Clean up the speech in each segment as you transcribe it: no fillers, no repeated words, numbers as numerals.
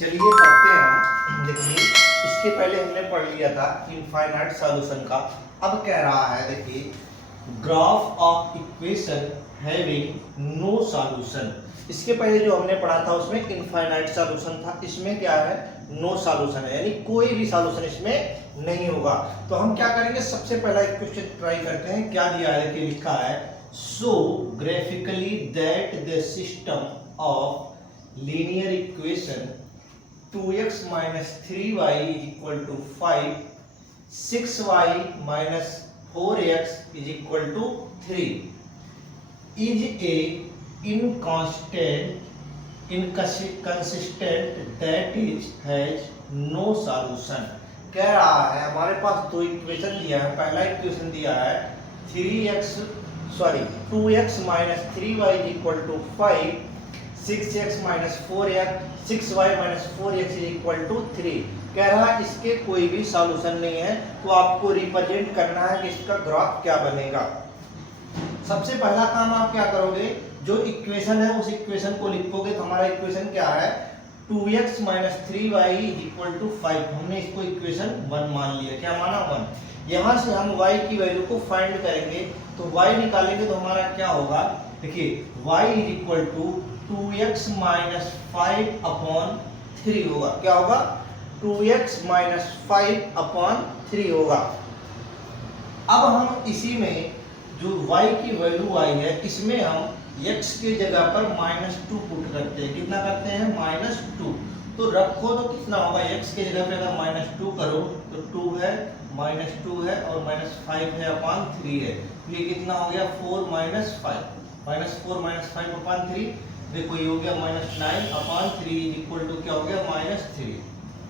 चलिए पढ़ते हैं हम। देखिए इसके पहले हमने पढ़ लिया था इनफाइनाइट सॉल्यूशन का। अब कह रहा है देखिए graph of equation having no solution. इसके पहले जो हमने पढ़ा था उसमें इनफाइनाइट सॉल्यूशन था, इसमें क्या है नो सॉल्यूशन है, यानी कोई भी सॉल्यूशन इसमें नहीं होगा। तो हम क्या करेंगे, सबसे पहला एक क्वेश्चन ट्राई करते हैं। क्या दिया है कि लिखा है so graphically that the system of linear equation 2x minus 3y is equal to 5, 6y minus 4x is equal to 3 is a inconsistent that is has no solution। कह रहा है हमारे पास दो इक्वेशन दिया है। पहला इक्वेशन दिया है 2x minus 3y is equal to 5, 6x minus 4x 6y minus 4x is equal to 3। कह रहा है इसके कोई भी सॉल्यूशन नहीं है, तो आपको रिप्रेजेंट करना है कि इसका ग्राफ क्या बनेगा। सबसे पहला काम आप क्या करोगे, जो इक्वेशन है उस इक्वेशन को लिखोगे। तो हमारा इक्वेशन क्या है 2x minus 3y is equal to 5। हमने इसको इक्वेशन 1 मान लिया। क्या माना 1। यहाँ से हम y की वैल्यू को फाइंड करेंगे, तो y निकालेंगे तो हमारा क्या होगा, देखिए y is equal to 2x minus 5 upon 3 होगा। क्या होगा 2x minus 5 upon 3 होगा। अब हम इसी में जो y की वैल्यू आई है, इसमें हम x के जगह पर -2 पुट करते हैं। कितना करते हैं -2। तो रखो तो कितना होगा, x के जगह पे अगर -2 करो तो 2 है, -2 है और -5 है अपॉन 3 है। तो ये कितना हो गया 4 - 5 -4 - 5 अपॉन 3। देखो ये हो गया -9 अपॉन 3 इज इक्वल टू क्या हो गया -3।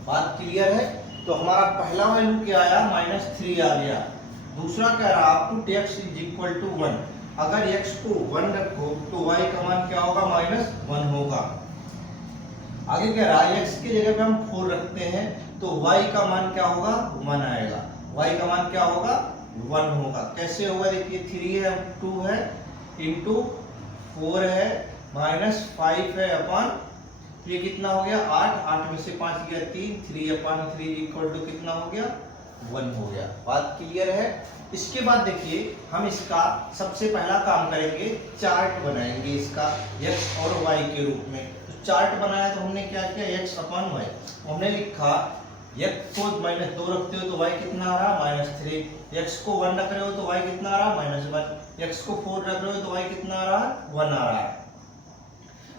बात क्लियर है। तो हमारा पहला वैल्यू क्या आया -3 आ गया। दूसरा कह रहा आप put x is equal to 1। अगर x को 1 रखो तो y का मान क्या होगा -1 होगा। आगे कह रहा है x की जगह पे हम 4 रखते हैं तो y का मान क्या होगा 1 आएगा। y का मान क्या होगा 1 होगा। कैसे होगा, देखिए 3 है 2 है इंटू 4 है -5 है अपॉन, तो ये कितना हो गया 8 में से 5 गया 3 अपॉन 3 इक्वल टू कितना हो गया 1 हो गया। बात क्लियर है। इसके बाद देखिए हम इसका सबसे पहला काम करेंगे, चार्ट बनाएंगे इसका x और y के रूप में। तो चार्ट बनाया तो हमने क्या किया x अपॉन y हमने लिखा, x को -2 रखते हो तो y कितना आ रहा -3, x को 1 रख रहे हो तो y कितना आ रहा -1, x को 4 रख रहे हो तो y कितना आ रहा 1 आ रहा है।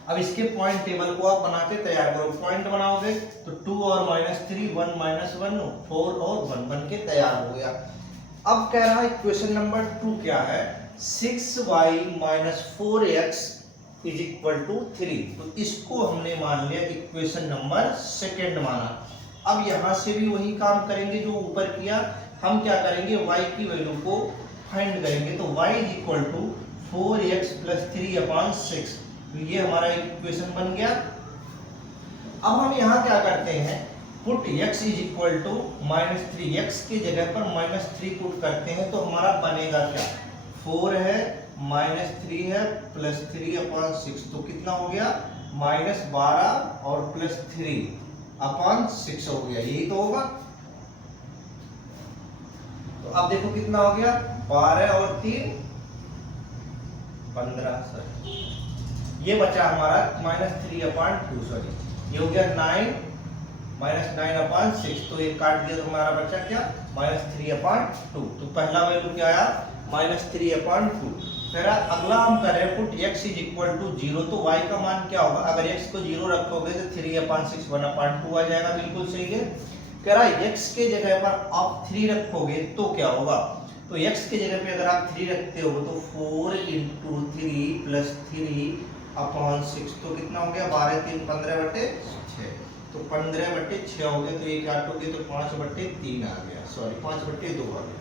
अब इसके पॉइंट टेबल को आप बना के तैयार करो। पॉइंट बनाओगे तो 2 और -3 1 -1 4 और 1 बन के तैयार हो गया। अब कह रहा है इक्वेशन नंबर 2 क्या है 6y minus 4x is equal to 3। तो इसको हमने मान लिया इक्वेशन नंबर 2 माना। अब यहां से भी वही काम करेंगे जो ऊपर किया। हम क्या करेंगे y की वैल्यू को फाइंड करेंगे। तो y is equal to 4x plus 3 upon 6। तो ये हमारा इक्वेशन बन गया। अब हम यहाँ क्या करते हैं, put x is equal to -3, x के जगह पर -3 पुट करते हैं तो हमारा बनेगा क्या 4 है -3 है प्लस 3 अपॉन 6। तो कितना हो गया -12 और प्लस 3 अपॉन 6 हो गया। यही तो होगा। तो अब देखो कितना हो गया 12 और 3 15 सॉरी, ये बचा हमारा -3 अपॉन 2 सॉरी, ये हो गया 9 अपॉन 6। तो ये काट दिया तो हमारा बचा क्या -3 अपॉन 2। तो पहला वैल्यू क्या आया -3 अपॉन 2। फिर अगला हम करें put x is equal to 0। तो y का मान क्या होगा, अगर x को 0 रखोगे तो 3 अपॉन 6 1 अपॉन 2 आ जाएगा। बिल्कुल सही है। कह रहा है x के जगह पर आप 3 रखोगे तो क्या होगा, तो x के जगह पे अगर आप 3 रखते हो तो 4 × 3 प्लस 3 अपॉन 6। तो कितना हो गया 12 3 15/6। तो 15/6 हो गया। तो ये काटोगे तो 5/3 आ गया, सॉरी 5/2 आ गया।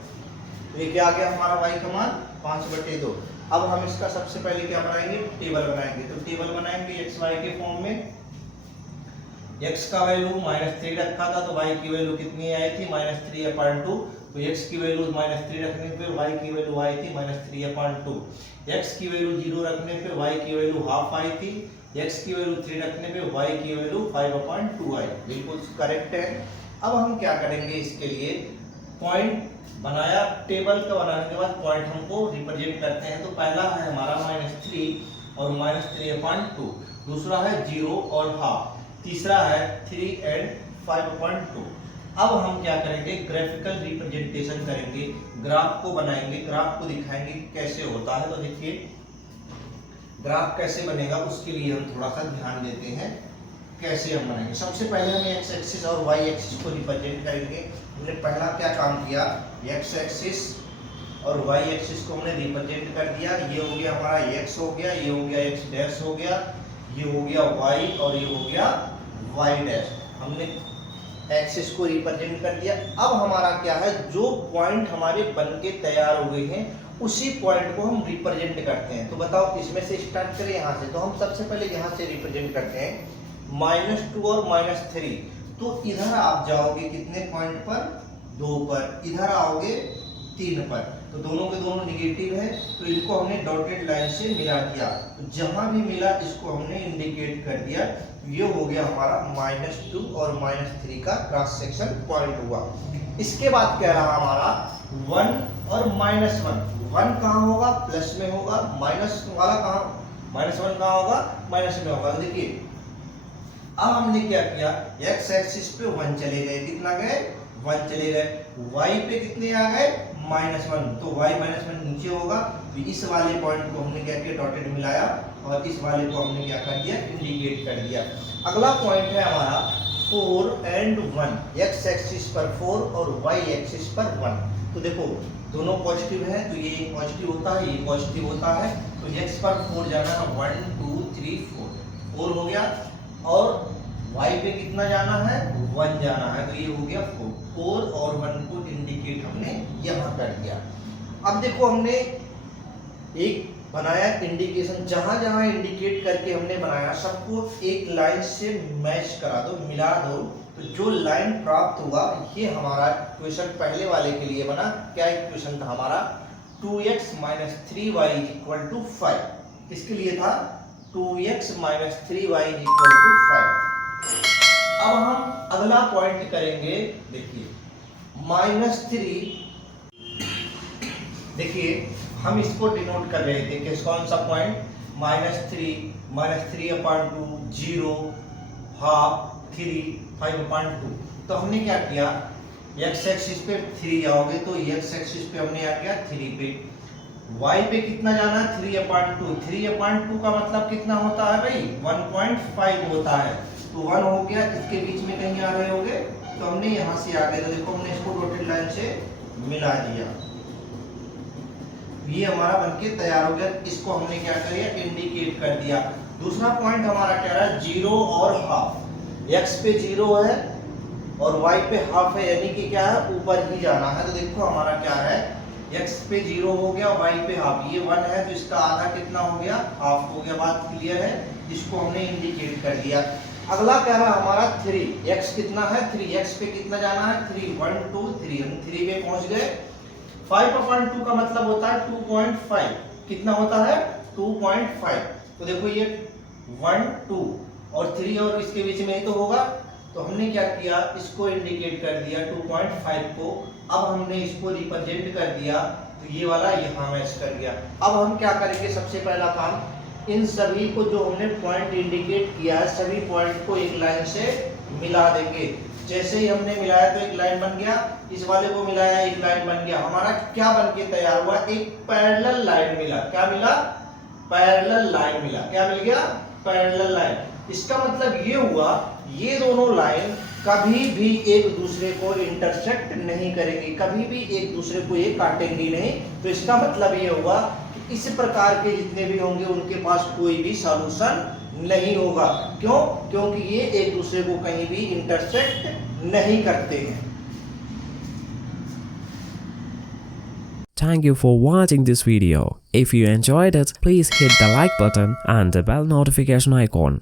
तो ये क्या आ गया हमारा y का मान 5/2। अब हम इसका सबसे पहले क्या बनाएंगे, टेबल बनाएंगे। तो टेबल बनाएंगे x y के फॉर्म में। x का वैल्यू -3 रखा था तो y की वैल्यू कितनी आई थी -3/2। तो x की वैल्यू -3 रखने पे y की वैल्यू आई थी -3/2। x की वैल्यू 0 रखने पे y की वैल्यू हाफ आई थी। x की वैल्यू 3 रखने पे y की वैल्यू 5/2 आई, बिल्कुल करेक्ट है। अब हम क्या करेंगे, इसके लिए पॉइंट बनाया, टेबल का बनाने के बाद पॉइंट हमको रिप्रेजेंट करते हैं। तो पहला है हमारा -3 और -3/2, दूसरा है 0 और हाफ, तीसरा है 3 एंड 5/2। अब हम क्या करेंगे, ग्राफिकल रिप्रेजेंटेशन करेंगे, ग्राफ को बनाएंगे, ग्राफ को दिखाएंगे कैसे होता है। तो देखिए ग्राफ कैसे बनेगा उसके लिए हम थोड़ा सा ध्यान देते हैं, कैसे हम बनाएंगे। सबसे पहले हम एक्स एक्सिस और वाई एक्सिस को रिप्रेजेंट करेंगे। हमने पहला क्या काम किया, एक्स एक्सिस और वाई एक्सिस को हमने रिप्रेजेंट कर दिया। ये हो गया हमारा एक्स हो गया, ये हो गया एक्स डैश हो गया, ये हो गया वाई और ये हो गया वाई डैश। हमने एक्सिस को रिप्रेजेंट कर दिया। अब हमारा क्या है, जो पॉइंट हमारे बन के तैयार हो गए हैं उसी पॉइंट को हम रिप्रेजेंट करते हैं। तो बताओ इसमें से स्टार्ट करें यहाँ से। तो हम सबसे पहले यहाँ से रिप्रेजेंट करते हैं -2 और -3। तो इधर आप जाओगे कितने पॉइंट पर, 2 पर, इधर आओगे 3 पर। तो दोनों के दोनों निगेटिव है, तो इनको हमने डॉटेड लाइन से मिला दिया। तो जहां भी मिला इसको हमने इंडिकेट कर दिया। ये हो गया हमारा -2 और -3 का क्रॉस सेक्शन पॉइंट हुआ। इसके बाद क्या रहा हमारा 1 और -1। 1 कहाँ होगा, प्लस में होगा, माइनस वाला कहाँ, -1 कहाँ होगा, माइनस में होगा। तो देखिए अब हमने क्या किया, x एक्सिस पे 1 चले गए, कितना गए, 1 चले गए। y पे कितने आ गए, -1, तो y -1 नीचे होगा। तो इस वाले पॉइंट को हमने क्या किया, डॉटेड मिलाया और इस वाले को हमने क्या कर दिया, इंडिकेट कर दिया। अगला पॉइंट है हमारा 4 एंड 1, x एक्सिस पर 4 और y एक्सिस पर 1। तो देखो दोनों पॉजिटिव है, तो ये पॉजिटिव होता है, ये पॉजिटिव होता है। तो x पर 4 जाना है, 1 2 3 4 हो गया। और y पे कितना जाना है, 1 जाना है, तो ये हो गया 4 और 1 को इंडिकेट हमने यहाँ कर दिया। अब देखो हमने एक बनाया इंडिकेशन, जहां जहां इंडिकेट करके हमने बनाया सबको एक लाइन से मैच करा दो, मिला दो। तो जो लाइन प्राप्त हुआ ये हमारा इक्वेशन पहले वाले के लिए बना। क्या इक्वेशन था हमारा, 2x - 3y = 5। इसके लिए था 2x - 3y = 5। अब हम अगला पॉइंट करेंगे, देखिए -3। देखिए हम इसको डिनोट कर रहे थे, किस कौन सा पॉइंट, -3 -3/2 0 हाफ 3 5/2। तो हमने क्या किया, x एक्सिस पे 3 जाओगे तो x एक्सिस पे हमने आ गया 3 पे, y पे कितना जाना है, 3/2। 3/2 का मतलब कितना होता है भाई, 1.5 होता है। तो 1 हो गया, इसके बीच में कहीं आ रहे होंगे, तो हमने यहाँ से आ गए। तो देखो हमने इसको डॉटेड लाइन से मिला दिया, ये हमारा बनके तैयार हो गया। इसको हमने क्या कर दिया, इंडिकेट कर दिया। दूसरा पॉइंट हमारा क्या है, 0 और हाफ। x पे 0 है और y पे हाफ है, यानी कि क्या है, ऊपर ही जाना है। तो देखो हमारा क्या है, x पे 0 हो गया, y पे हाफ, ये 1 है तो इसका आधा कितना हो गया, हाफ हो गया। बात क्लियर है, इसको हमने इंडिकेट कर दिया। अगला क्या है हमारा 3, x कितना है 3, x पे कितना जाना है 3, 1 2 3, हम 3 पे पहुंच गए। 5/2 का मतलब होता है 2.5, कितना होता है 2.5। तो देखो ये 1 2 और 3 और इसके बीच में ही तो होगा। तो हमने क्या किया, इसको इंडिकेट कर दिया 2.5 को। अब हमने इसको रिप्रेजेंट कर दिया, तो ये वाला यहाँ मैच कर गया। अब हम क्या करेंगे, सबसे पहला काम, इन सभी को जो हमने पॉइंट इंडिकेट किया है सभी पॉइंट को एक लाइन से मिला देंगे। जैसे ही हमने मिलाया तो एक लाइन बन गया, इस वाले को मिलाया एक लाइन बन गया। हमारा क्या बन के तैयार हुआ, एक पैरेलल लाइन मिला। क्या मिला, पैरेलल लाइन मिला। क्या मिल गया, पैरेलल लाइन। इसका मतलब ये हुआ, ये दोनों लाइन कभी भी एक दूसरे को इंटरसेक्ट नहीं करेंगी, कभी भी एक दूसरे को ये काटेंगी नहीं। तो इसका मतलब ये हुआ कि इस प्रकार के जितने भी होंगे उनके पास कोई भी सॉल्यूशन नहीं होगा। क्यों, क्योंकि ये एक दूसरे को कहीं भी इंटरसेक्ट नहीं करते हैं। Thank you for watching this video. If you enjoyed it, please hit the like button and the bell notification icon.